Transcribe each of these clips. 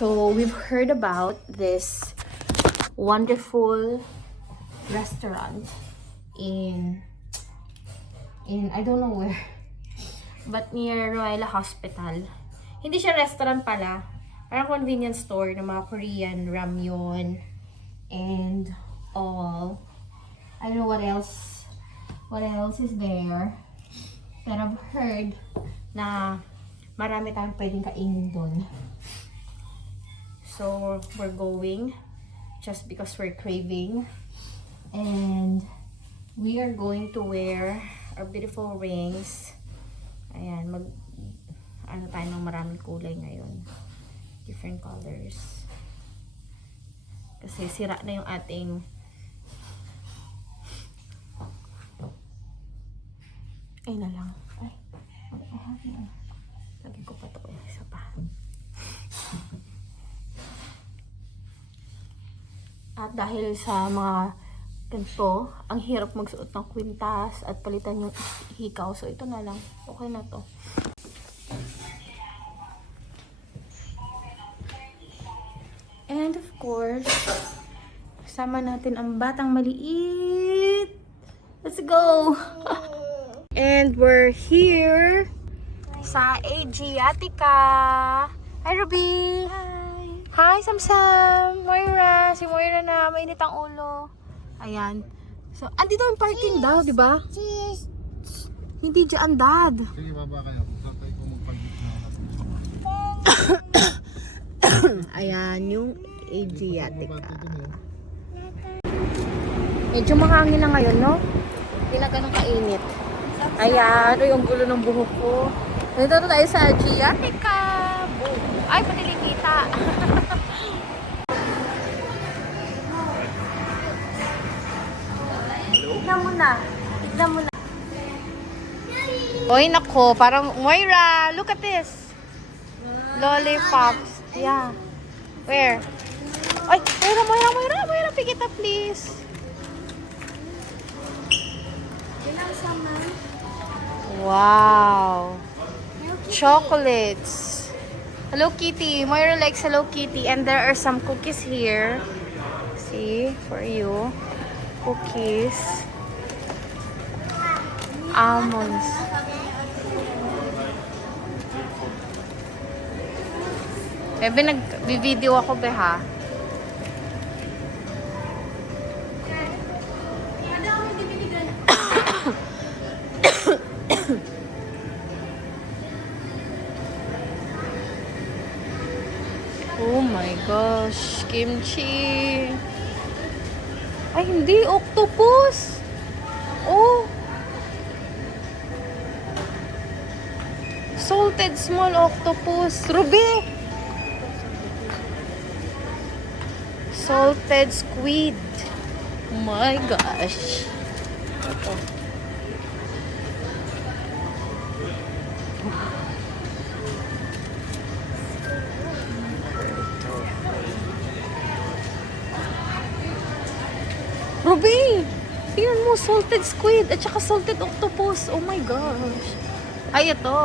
So we've heard about this wonderful restaurant in I don't know where, but near Royal Hospital. Hindi siya restaurant pala, parang convenience store ng mga Korean ramyun and all. I don't know what else is there, pero I've heard na marami tayong pwedeng kainin doon. So we're going just because we're craving, and we are going to wear our beautiful rings. Ayan, ano tayo ng maraming kulay ngayon, different colors, kasi sira na yung ating ay na lang lagi ko pa to, isa pa. At dahil sa mga ganito, ang hirap magsuot ng kwintas at palitan yung hikaw. So, ito na lang. Okay na to. And of course, kasama natin ang batang maliit. Let's go! And we're here sa Asiatica. Hi, Ruby! Hi, Samsam! Moira! Si Moira na, mainit ang ulo. Ayan. So, andito ang parking daw, di ba? Hindi dyan, Dad. Sige, baba kayo. Tatay ko Ayan, yung Asiatica. Medyo makangin na ngayon, no? Hindi na ganun kainit. Ayan, yung gulo ng buhok ko. Dito tayo sa Asiatica. Ay, panilimita. Tignan mo na. Tignan mo na. Oy, nako. Parang, Moira, look at this. Lollipops. Yeah. Where? Ay, Moira, pick it up, please. Wow. Chocolates. Hello Kitty. Moira likes Hello Kitty. And there are some cookies here. See, for you. Cookies. Almonds. Bebe, nag-video ako, be, ha? Oh my gosh, kimchi. Ay, hindi, octopus. Oh. Salted small octopus. Ruby. Salted squid. Oh my gosh. Ito. Ruby! Tingnan mo, salted squid at saka salted octopus. Oh my gosh. Ay, ito.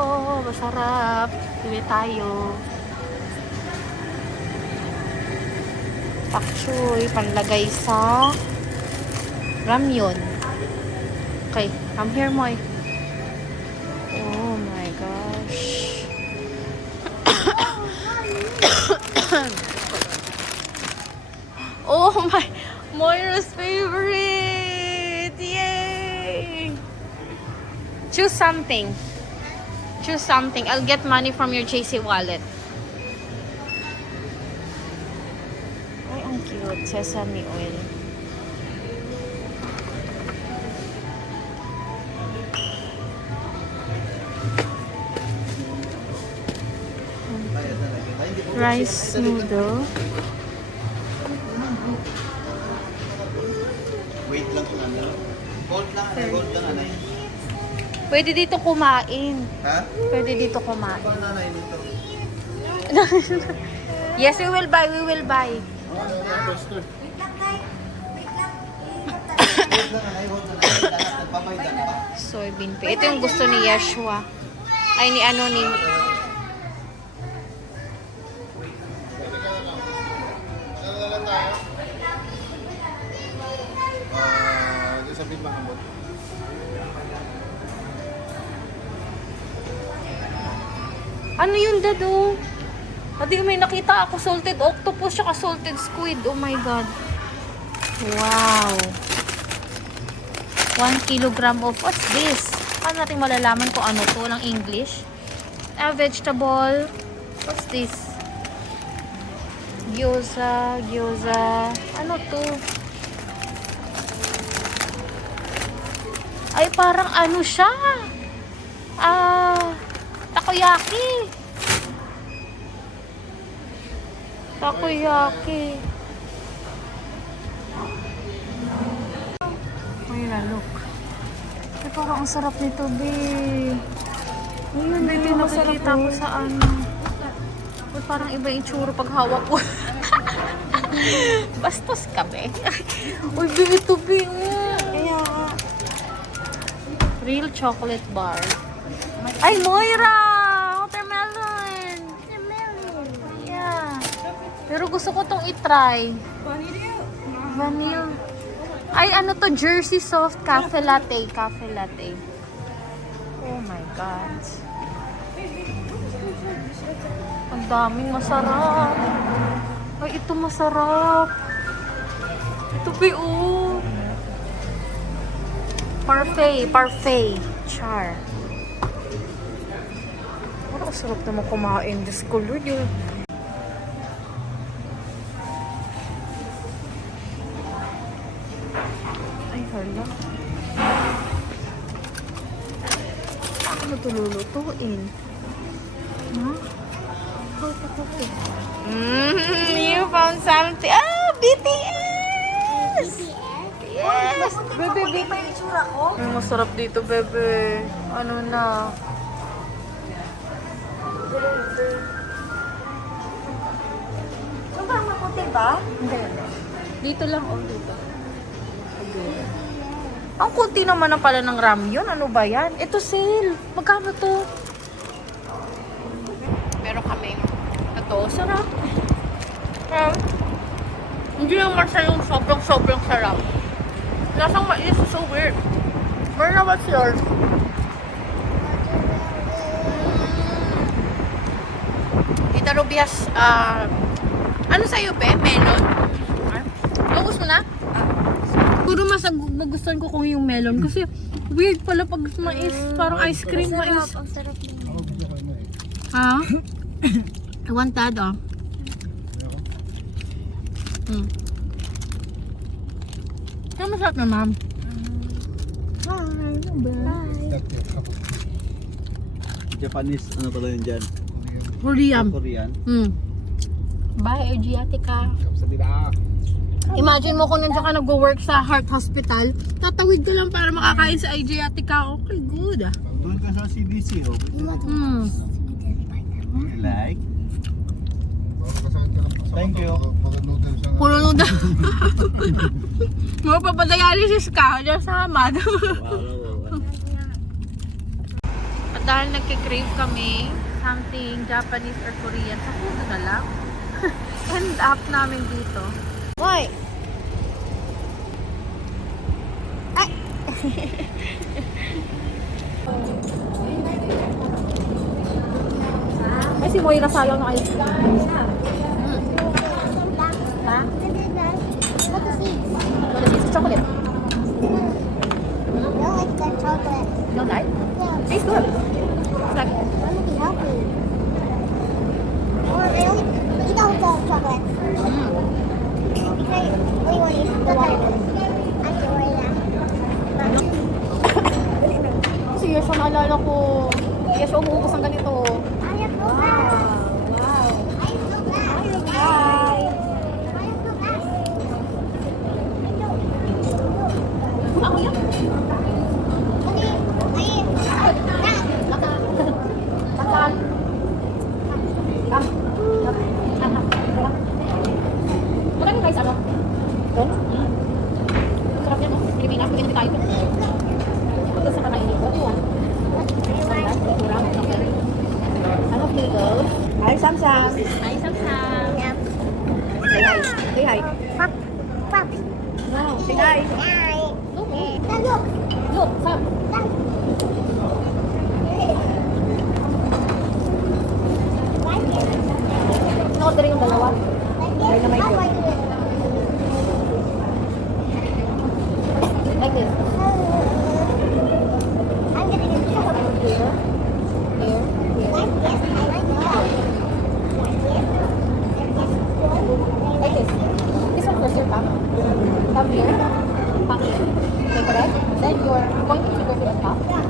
Masarap. Pili tayo. Pak choy. Panlagay sa ramyun. Okay. Come here, Moy. Oh my gosh. Oh my... Moira's favorite! Yay! Choose something. Choose something. I'll get money from your JC wallet. Ay, ang cute. Sesame oil. Rice noodle. Wait lang kung ano. Hold lang, hold lang, anay. Pwede dito kumain. Ha? Pwede dito kumain. Ano, nanay, dito? Yes, we will buy. We will buy. Pwesto. Soybean paste. Ito yung gusto ni Yeshua. Ay, ni ano ni... tayo. Sabihin mga mo. Ano yun, Dado? Hindi may nakita ako salted octopus siya salted squid. Oh my God. Wow. 1 kilogram of what's this? Paano natin malalaman kung ano to? Walang English. Vegetable. What's this? Gyoza. Gyoza. Ano to? Ay, parang ano siya? Takoyaki. Takoyaki. Ay, look. Ay, parang ang sarap nito, be. Ayun, hindi nakikita ko sa ano. Ay, parang iba yung tsura pag hawak ko. Bastos ka, be. Uy, be, ito, be. Kaya real chocolate bar. Ay, Moira! Watermelon! Watermelon! Yeah. Pero gusto ko tong itry. Vanilla. Ay, ano to? Jersey soft cafe latte. Cafe latte. Oh my God. Ang daming masarap. Ay, ito masarap. Ito oh. Parfait. Parfait. Char. Parang sarap naman kumain. Diyos ko, Lord, yun. Ay, hala. Ano ito lulutuin? Huh? You found something. Ah, BTS! Yes! Bebe, bebe. Ay, masarap dito, bebe. Ano na? Sobrang maputi ba? Hindi. Dito lang, dito. Okay. Ang kunti naman na pala ng ramyun. Ano ba yan? Ito sale. Magkano to? Meron kaming ito. Sarap. Hindi naman siya yung sobrang sarap. Lasang mais. So weird. Marina, what's yours? Tita Rubias, ano sa'yo, be? Melon? Naubos mo na? Siguro mas magustuhan ko kung yung melon kasi weird pala pag mais, parang ice cream mais. Ang sarap din. Ha? I want that, Ano masarap na, ma'am? Japanese, ano pala yun dyan? Korean. Korean. Bye, Asiatica. Sa dila. Imagine mo kung nandiyan ka nag-work sa Heart Hospital, tatawid ka lang para makakain sa Asiatica. Okay, good. Doon ka sa CDC, oh. You like? Thank you. Puro noodle. Magpapadialysis ka, dyan sa hamad. At dahil nagkikrave kami, something Japanese or Korean, sa food na lang. End up namin dito. Why? Ay! Ay, si Moira sayang na ice cream. Ha? What is this? What is this? Chocolate. No, it's the chocolate. You don't like? Yeah. Tastes good. It's like, Why would you help me? Or really? Eat all the chocolate. If I only want to eat the white one. I can wear that. kasi years na naalala ko, yes, umuubos ang ganito. I have no bag. Wow. I have no bag. Hi. Hi. Look. Sam, look. Look, Sam. Sam. Right here. In-order yung dalawa. Like Ay, na may this. food. Right here. Like this. I'm gonna get you. Here. Here. Here. Like this. I like that. Like this. Like this. This one first, your thumb. Thumb here. Thumb here. Okay, correct? Then your pointing finger to the top. Top.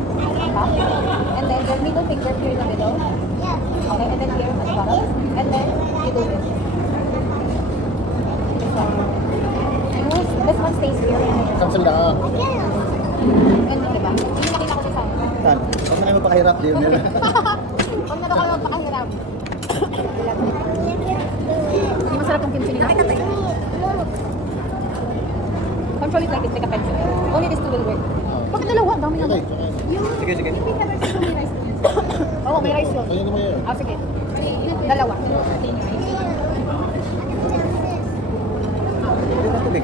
And then your middle finger here in the middle. Yes. Okay, and then here at the bottom. And then you do this. This one. This one stays here. Cancel na. Again. And then, diba? Yung nakita ko siya sa akin. Tan, huwag na kayo mapakahirap din. Huwag na daw kayo magpakahirap. Hindi masarap yung kimchi nila. Control it like this, like a pencil. Only this two will work. Bakit dalawa? Ang dami na Okay, doon. okay. Sige, sige. Oo, may rice yun. Kaya naman yan. Ah, sige. Dalawa. Tubig.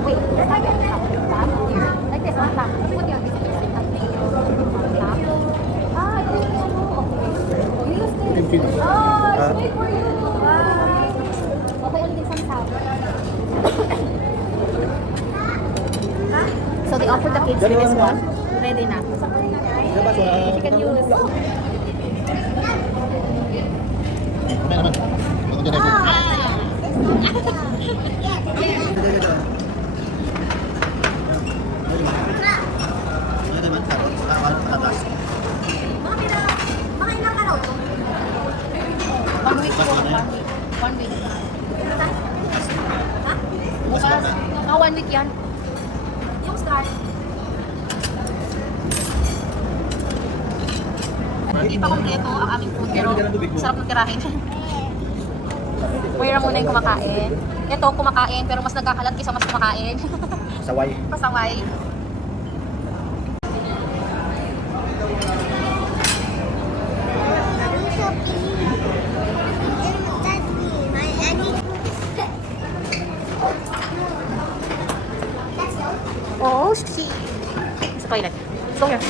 Wait, like this, one tap. Put your tap. Ah, ito yung ano. Okay. Use this. Oh, it's made for you. Bye. Okay, only this one tap. So they offered the kids with this one. Ready na. You can use. Mamaya naman. Ito dyan ito. Ano naman, patatas. One week po. 1 week. Bukas. 1 week yan. Yung start. Hindi pa kompleto ang aming food, pero sarap ng tirahin. Mayroon muna yung kumakain. Ito, kumakain, pero mas nagkakalat kaysa mas kumakain. Saway. Pasaway. Oh, shit. Sa toilet. Go here.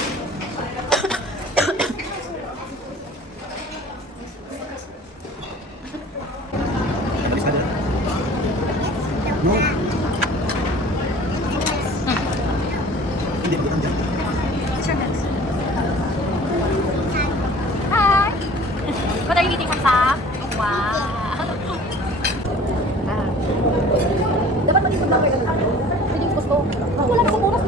Hi! What are you eating, Sam? Wow! Dapat mag-isip na kayo. Hindi ko gusto. Wala na sa oras.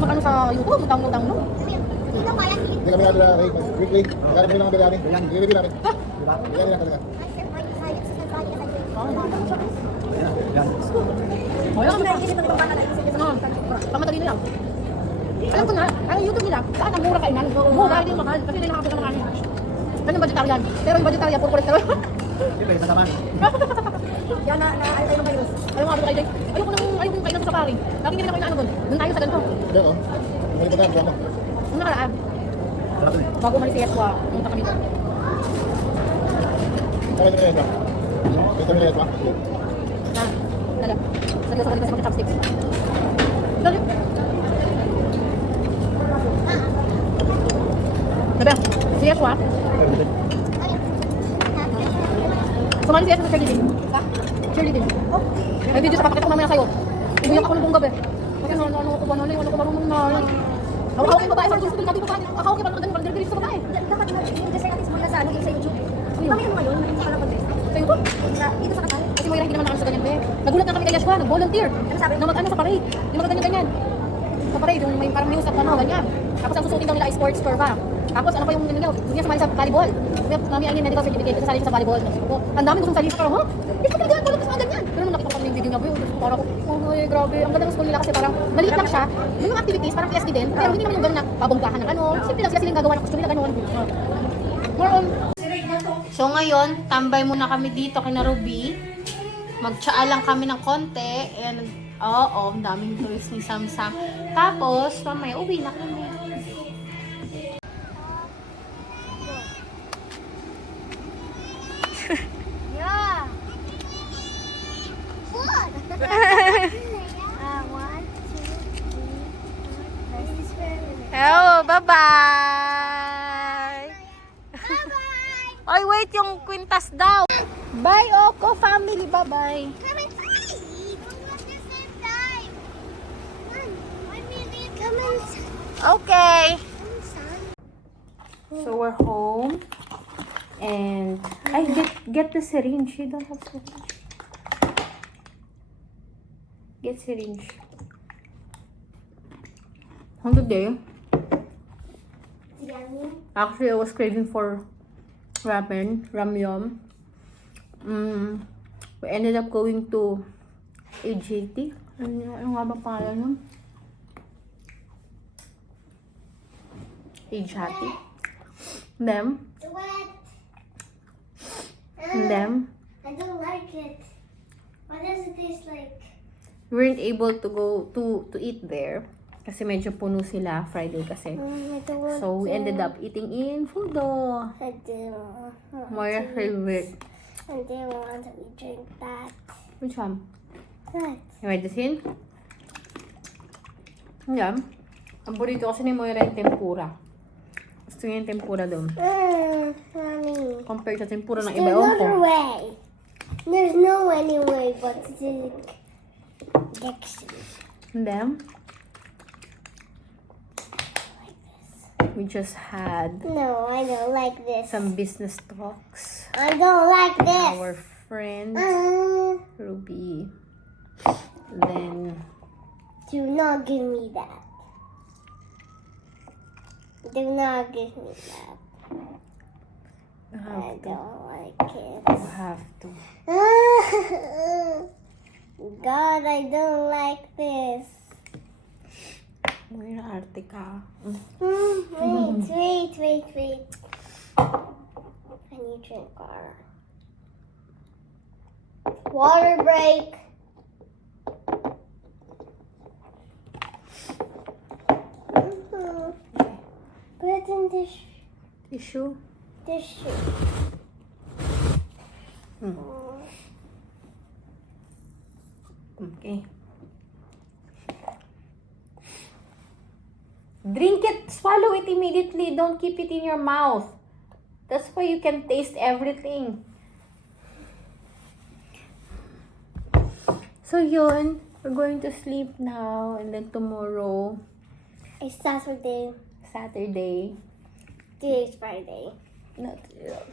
Mag-ano sa YouTube, download. Hindi kami natin na weekly. Magkano kami ng biryani? I-review namin. Biryani lang talaga. Wala kami naisip na ibang pamatalino lang. Alam ko na, ang YouTube nila, saan ang mura kainan? Mura, hindi mahal. Kasi hindi nakapagod ng kanin. Ano yung vegetarian? Pero yung vegetarian, puro cholesterol. Siyempre, masama. Yan na, ayaw ng virus. Ayaw nga, kayo. Ayaw kong kainan sa safari. Lagi hindi na kayo na ano doon. Doon tayo sa ganito. Diyan o. May pagkakas mo. Ang nakaraan. Sarap din. Bago umalis si Yeswa, pumunta kami doon. Kaya ito ito. Ito ito. Na, nala. Seryoso ka din kasi mag-chopsticks. Dali. Sabi, si Yeswa. Sumali si Yeswa sa cheerleading. Cheerleading. May video sa papakita ko mamaya sa'yo. Ibuyak ako ng buong gabi. Kasi ano ko ba marunong na. Hawak yung babae sa gusto ko dito pa. Hawak yung parang ganun sa babae. Dapat mag-dress natin muna sa ano sa YouTube. Bakit mo ngayon? Hindi ka lang mag-dress. Sa YouTube? Dito sa kasal. Kasi Moira hindi naman nakano sa ganyan, be. Nagulat na kami kay Yashua, nag-volunteer. Ano sabi? Na mag-ano sa parade. Hindi mag-ganyan-ganyan. Sa parade, yung may parang news at ano, ganyan. Tapos ang susutin daw nila ay sports curva. Tapos ano pa yung ninyo? Gusto niya sumali sa volleyball. Mami, ay medical certificate, kasali siya sa volleyball. Ang dami gustong sali sa parang, ha? Ito ka ganyan, volleyball sa ganyan. Pero nung nakita ko kami yung video niya, boy, parang, oh, grabe. Ang ganda ng school nila kasi parang maliit lang siya. May mga activities, parang PSD din. Pero hindi naman yung ganun na babonggahan ng ano. Simple lang sila silang gagawa ng gusto nila, ganun. More on. So ngayon, tambay muna kami dito kina Ruby. Magtsaa lang kami ng konti. And, oo, ang daming toys ni Sam. Tapos, mamaya, uwi na kami. Yeah. One, two, three, 4, 5, 6, 7. Oh, bye-bye! Bye-bye! Ay, wait, yung kwintas daw. Bye, Oko family. Bye-bye. Come inside! We'll at the same time! Come on, 1 minute. Come inside. Okay. Come inside. So, we're home. And, I get the syringe. You don't have syringe. Get syringe. Hungry day. Yummy. Actually, I was craving for ramyun. We ended up going to AJT. Ano nga ba pangalan nun? AJT. Them. Wet. Them. I don't like it. What does it taste like? We weren't able to go to eat there. Kasi medyo puno sila Friday kasi. I don't want So, we ended up eating in Fudo. I don't want My favorite. I didn't want to drink that. Which one? What? Yung medicine? Yan. Ang burrito kasi ni Moira yung tempura. Gusto niya yung tempura doon. Mommy. Compared sa tempura ng There's iba. Ewan ko. another way. There's no any way but to take Dixie. And then, we just had No, I don't like this. some business talks. I don't like this. Our friend, Ruby. Then, Do not give me that. Do not give me that. you I have to. don't like it. You have to. God, I don't like this. Moira, arte ka. Wait. I need drink water. Water break. Put it in this Tissue. tissue. Okay. Drink it. Swallow it immediately. Don't keep it in your mouth. That's why you can taste everything. So yun, we're going to sleep now. And then tomorrow, It's Saturday. Saturday. Today's Friday. No,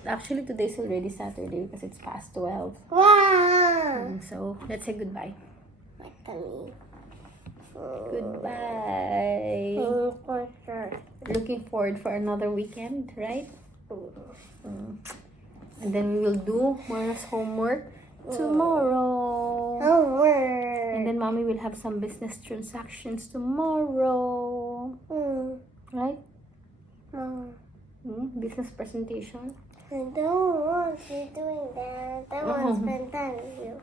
actually today's already Saturday because it's past 12. Wow. So let's say goodbye. My tummy. Goodbye. For sure. Looking forward for another weekend, right? And then we will do Moira's homework tomorrow. Homework. And then mommy will have some business transactions tomorrow. Right? Business presentation. I don't want you doing that. I want to spend time with you.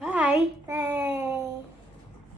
Bye. Bye.